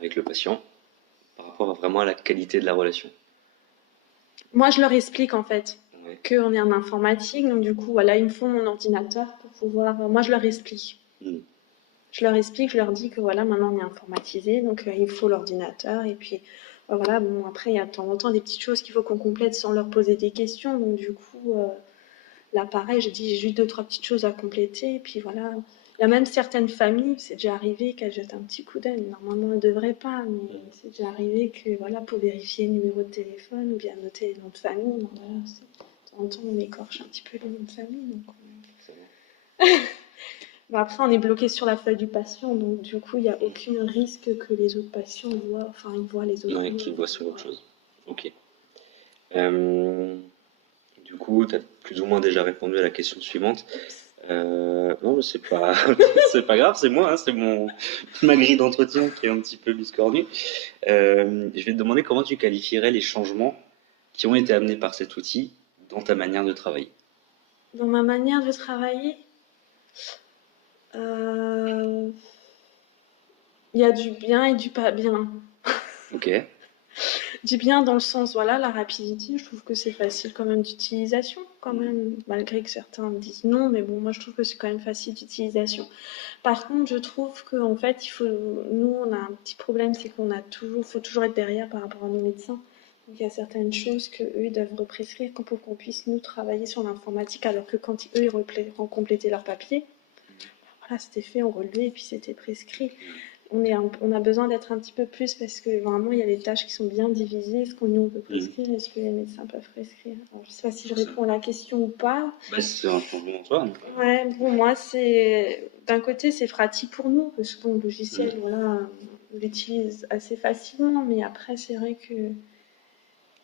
avec le patient par rapport vraiment à la qualité de la relation. Moi, je leur explique en fait Ouais. qu'on est en informatique, donc du coup, voilà, ils me font mon ordinateur pour pouvoir. Moi, je leur explique. Mm. Je leur explique, je leur dis que voilà, maintenant on est informatisé, donc il faut l'ordinateur. Et puis voilà, bon, après, il y a de temps en temps des petites choses qu'il faut qu'on complète sans leur poser des questions. Donc du coup, là, pareil, j'ai dit, j'ai juste deux, trois petites choses à compléter. Et puis voilà, il y a même certaines familles, c'est déjà arrivé qu'elles jettent un petit coup d'œil. Normalement, elles ne devraient pas, mais c'est déjà arrivé que voilà, pour vérifier le numéro de téléphone ou bien noter les noms de famille, donc, voilà, de temps en temps, on écorche un petit peu les noms de famille. Donc, bon, après, on est bloqué sur la feuille du patient, donc du coup, il n'y a aucun risque que les autres patients voient, enfin, ils voient les autres. Ouais, qu'ils voient sur autre chose. Ok. Euh, du coup, tu as plus ou moins déjà répondu à la question suivante. Non, mais c'est pas, c'est pas grave, c'est moi, hein, c'est ma grille d'entretien qui est un petit peu biscornue. Je vais te demander comment tu qualifierais les changements qui ont été amenés par cet outil dans ta manière de travailler. Dans ma manière de travailler, il y a du bien et du pas bien. Ok. Du bien dans le sens, voilà, la rapidité, je trouve que c'est facile quand même d'utilisation, quand même, malgré que certains disent non, mais bon, moi je trouve que c'est quand même facile d'utilisation. Par contre, je trouve qu'en fait, nous, on a un petit problème, c'est faut toujours être derrière par rapport à nos médecins. Donc il y a certaines choses qu'eux, ils doivent represcrire pour qu'on puisse, nous, travailler sur l'informatique, alors que quand eux, ils complétaient leur papier, voilà, c'était fait, on relevait et puis c'était prescrit. On a besoin d'être un petit peu plus parce que vraiment, il y a des tâches qui sont bien divisées. Est-ce que nous, on peut prescrire? Est-ce que les médecins peuvent prescrire? Alors, je ne sais pas si je réponds à la question ou pas. Bah, c'est un changement en soi. Donc, Ouais, bon, moi, d'un côté, c'est pratique pour nous parce que bon, le logiciel, voilà, on l'utilise assez facilement. Mais après, c'est vrai que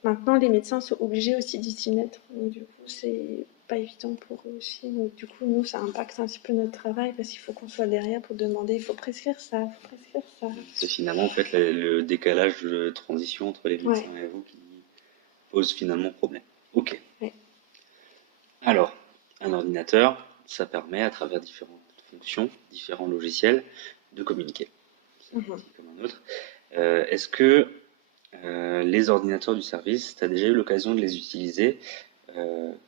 maintenant, les médecins sont obligés aussi d'y s'y mettre. Donc, du coup, c'est pas évident pour eux aussi. Donc, du coup, nous, ça impacte un petit peu notre travail parce qu'il faut qu'on soit derrière pour demander, il faut prescrire ça, il faut prescrire ça. c'est finalement en fait le décalage de transition entre les médecins Ouais. et vous qui pose finalement problème. Ok. Ouais. Alors, un ordinateur, ça permet à travers différentes fonctions, différents logiciels, de communiquer. C'est un Mhm. outil comme un autre. Est-ce que les ordinateurs du service, tu as déjà eu l'occasion de les utiliser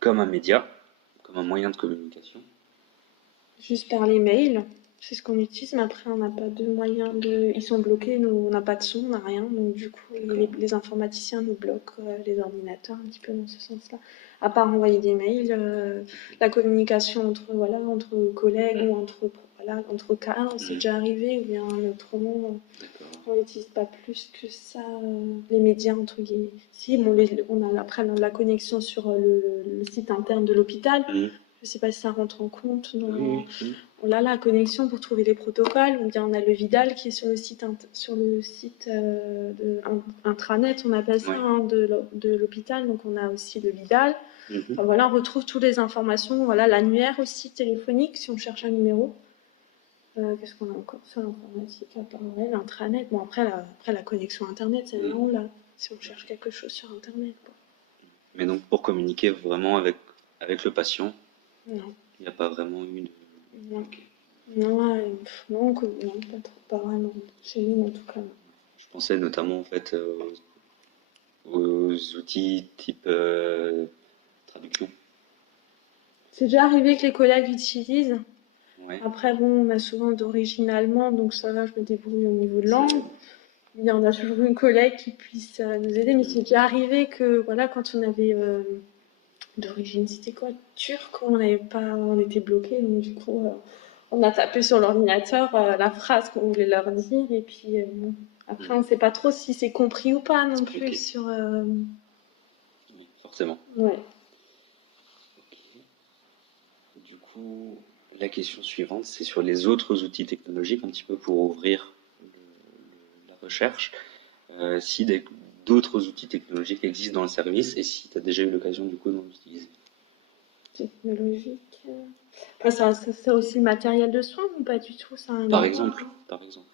comme un média, comme un moyen de communication? Juste par les mails, c'est ce qu'on utilise, mais après, on n'a pas de moyen de. Ils sont bloqués, nous, on n'a pas de son, on n'a rien. Donc, du coup, les informaticiens nous bloquent les ordinateurs un petit peu dans ce sens-là. À part envoyer des mails, la communication voilà, entre collègues ou voilà, entre cadres, c'est déjà arrivé, ou bien autrement, on n'utilise pas plus que ça les médias, entre guillemets. Si, bon, on a après la connexion sur le site interne de l'hôpital. Je ne sais pas si ça rentre en compte. On a la connexion pour trouver les protocoles, ou bien on a le Vidal qui est sur le site, intranet, on appelle ça, de l'hôpital. Donc on a aussi le Vidal. Enfin, voilà, on retrouve toutes les informations. Voilà, l'annuaire aussi téléphonique si on cherche un numéro. Qu'est-ce qu'on a encore sur l'informatique à part l'intranet? Bon, après la connexion internet, c'est vraiment là, si on cherche quelque chose sur internet. Quoi. Mais donc pour communiquer vraiment avec le patient, Non. il n'y a pas vraiment eu de... Non. Ok. Non, non, pas vraiment. Chez nous, en tout cas. Non. Je pensais notamment en fait aux outils type traduction. C'est déjà arrivé que les collègues utilisent. Ouais. Après, bon, on a souvent d'origine allemande, donc ça va, je me débrouille au niveau de langue. Il y en a toujours une collègue qui puisse nous aider, mais c'est déjà arrivé que, voilà, quand on avait d'origine, c'était quoi, turc, on était bloqué, donc du coup, on a tapé sur l'ordinateur la phrase qu'on voulait leur dire, et puis après, on ne sait pas trop si c'est compris ou pas non plus sur. Oui, forcément. Ouais. Du coup, la question suivante, c'est sur les autres outils technologiques, un petit peu pour ouvrir la recherche. Si d'autres outils technologiques existent dans le service et si tu as déjà eu l'occasion du coup d'en utiliser. Technologique. Enfin, ça aussi le matériel de soins ou pas du tout ça Par exemple, par exemple.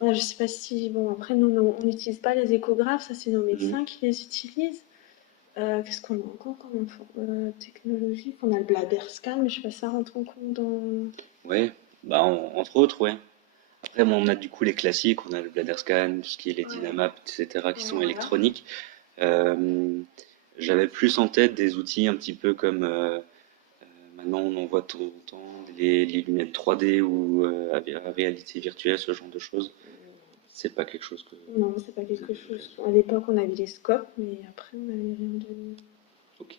Ouais, je sais pas si. Bon, après, nous, on n'utilise pas les échographes, ça, c'est nos médecins qui les utilisent. Qu'est-ce qu'on a encore comme technologie? On a le bladder scan, mais je sais pas si ça rentre en compte dans. Ouais, bah entre autres, ouais. Après, bon, on a du coup les classiques, on a le bladder scan, tout ce qui est les Ouais, Dynamap, etc., qui ouais, sont voilà. électroniques. Euh, J'avais plus en tête des outils un petit peu comme maintenant on en voit de temps en temps les lunettes 3D ou à réalité virtuelle, ce genre de choses. C'est pas quelque chose que Non, c'est pas vous quelque avez eu chose. l'occasion. À l'époque, on avait les scopes, mais après, on n'avait rien de. Ok.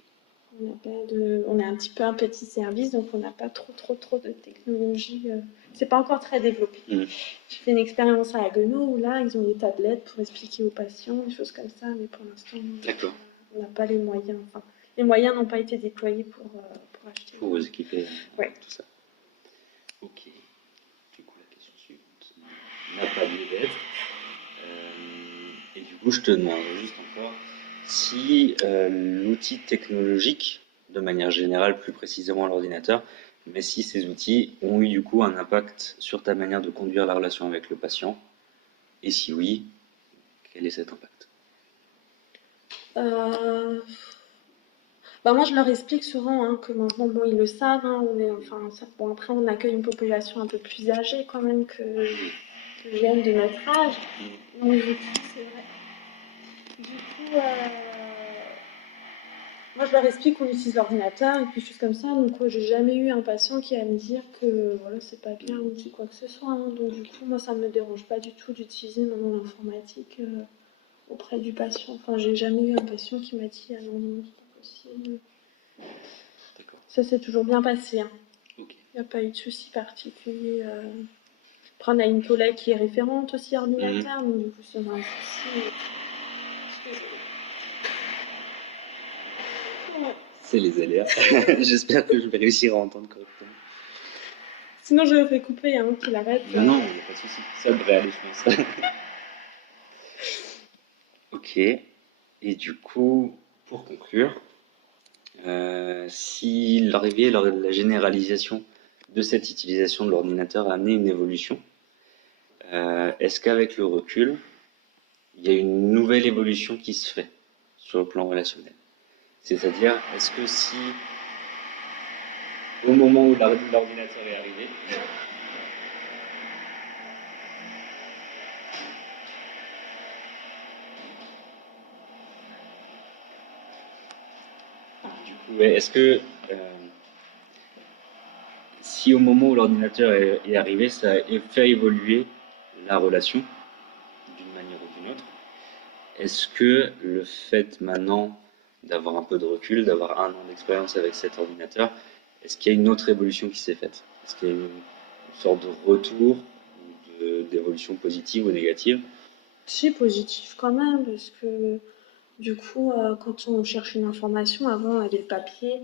On n'a pas de. On est un petit peu un petit service, donc on n'a pas trop de technologie. C'est pas encore très développé. Mhm. J'ai fait une expérience à Haguenau où là, ils ont des tablettes pour expliquer aux patients, des choses comme ça, mais pour l'instant, D'accord. on n'a pas les moyens. Enfin, les moyens n'ont pas été déployés pour acheter. Pour vous équiper Ouais. avec tout ça. Ok. Du coup, la question suivante n'a pas lieu d'être. Et du coup, je te demanderai juste encore si l'outil technologique, de manière générale, plus précisément l'ordinateur, mais si ces outils ont eu du coup un impact sur ta manière de conduire la relation avec le patient, et si oui, quel est cet impact? Euh, Bah moi, je leur explique souvent hein, que maintenant, bon, ils le savent. Hein, on est, enfin, bon, après, on accueille une population un peu plus âgée quand même que jeune de notre âge. Donc, du coup, c'est vrai. Du coup, moi, je leur explique qu'on utilise l'ordinateur et puis choses comme ça. Donc, j'ai jamais eu un patient qui va me dire que voilà, c'est pas bien ou quoi que ce soit. Hein. Donc, du coup, moi, ça me dérange pas du tout d'utiliser maintenant l'informatique auprès du patient. Enfin, j'ai jamais eu un patient qui m'a dit ah non, non, c'est pas possible. D'accord. Ça s'est toujours bien passé. Hein. Ok. Il n'y a pas eu de souci particulier. Après, on a une collègue qui est référente aussi ordinateur, donc du coup, c'est un souci. Ouais. C'est les aléas. J'espère que je vais réussir à entendre correctement. Sinon, je le fais couper avant qu'il arrête. Non, non, il n'y a pas de souci. Ça devrait aller, je pense. Ok. Et du coup, pour conclure, si l'arrivée et la généralisation de cette utilisation de l'ordinateur a amené une évolution, est-ce qu'avec le recul, il y a une nouvelle évolution qui se fait sur le plan relationnel? C'est-à-dire, est-ce que si, au moment où l'ordinateur est arrivé, du coup, ouais, est-ce que si au moment où l'ordinateur est arrivé, ça a fait évoluer la relation d'une manière ou d'une autre, est-ce que le fait maintenant d'avoir un peu de recul, d'avoir un an d'expérience avec cet ordinateur, est-ce qu'il y a une autre évolution qui s'est faite? Est-ce qu'il y a une sorte de retour ou d'évolution positive ou négative? Si, positif quand même, parce que du coup, quand on cherche une information, avant, on avait le papier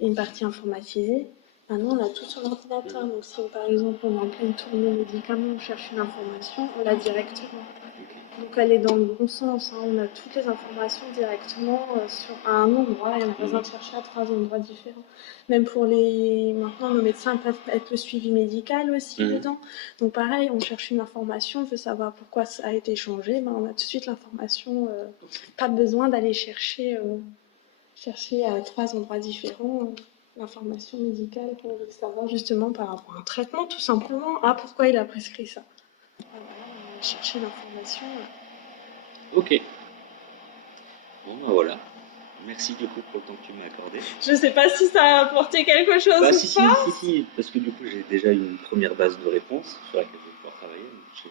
et une partie informatisée. Maintenant, on a tout sur l'ordinateur. Donc, si par exemple, on est en pleine tournée médicaments, on cherche une information, on l'a directement. Donc, elle est dans le bon sens. Hein. On a toutes les informations directement à un endroit et on a besoin de chercher à 3 endroits différents. Même pour les. Maintenant, nos médecins peuvent être le suivi médical aussi dedans. Donc, pareil, on cherche une information, on veut savoir pourquoi ça a été changé. Ben, on a tout de suite l'information. Pas besoin d'aller chercher à 3 endroits différents l'information médicale qu'on veut savoir justement par rapport à un traitement, tout simplement. Ah, pourquoi il a prescrit ça? Ah, voilà, on va chercher l'information. Ok, bon ben voilà. Merci du coup pour le temps que tu m'as accordé. Je sais pas si ça a apporté quelque chose Bah ou pas. si, parce que du coup j'ai déjà une première base de réponse sur laquelle je vais pouvoir travailler. Donc j'ai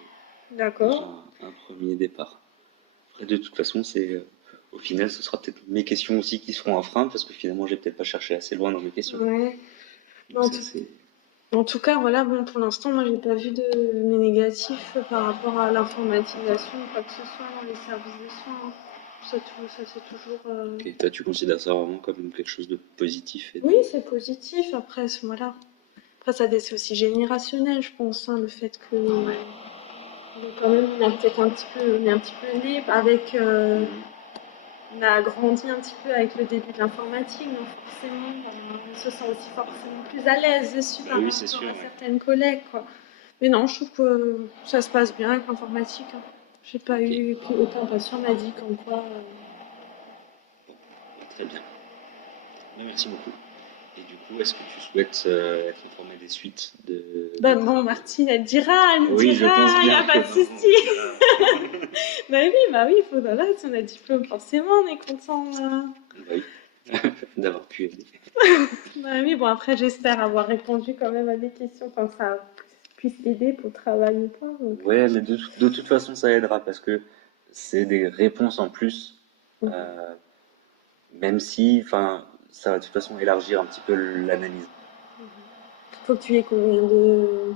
déjà D'accord. un premier départ. Après, de toute façon, au final, ce sera peut-être mes questions aussi qui seront un frein, parce que finalement, j'ai peut-être pas cherché assez loin dans mes questions. Ouais. Donc En tout cas, voilà, bon, pour l'instant, moi, j'ai pas vu de négatif par rapport à l'informatisation ou quoi que ce soit dans les services de soins. Hein. Ça c'est toujours. ok. Toi, tu considères ça vraiment comme quelque chose de positif Oui, c'est positif. Après, voilà. Après, c'est aussi générationnel, je pense, hein, le fait que quand même, on a peut-être on est un petit peu né avec, on a grandi un petit peu avec le début de l'informatique, donc forcément, on se sent aussi forcément plus à l'aise dessus par oui, c'est rapport sûr. à Ouais. certaines collègues, quoi. Mais non, je trouve que ça se passe bien avec l'informatique. Hein. J'ai pas eu, puis aucun patient m'a dit comme quoi. Bon, très bien. Merci beaucoup. Et du coup, est-ce que tu souhaites être informé des suites de... Bah bon, Martine, elle me Oui, je dira, pense il n'y bien a que pas de maman souci. dira. Bah oui, faut, voilà, si on a diplôme, forcément, on est content. Bah oui, d'avoir pu aider. Bah oui, bon, après, j'espère avoir répondu quand même à des questions, enfin, ça puisse aider pour le travail ou pas. Donc, Ouais, mais de toute façon, ça aidera parce que c'est des réponses en plus, euh, même si, enfin, ça va de toute façon élargir un petit peu l'analyse. faut que tu aies combien de...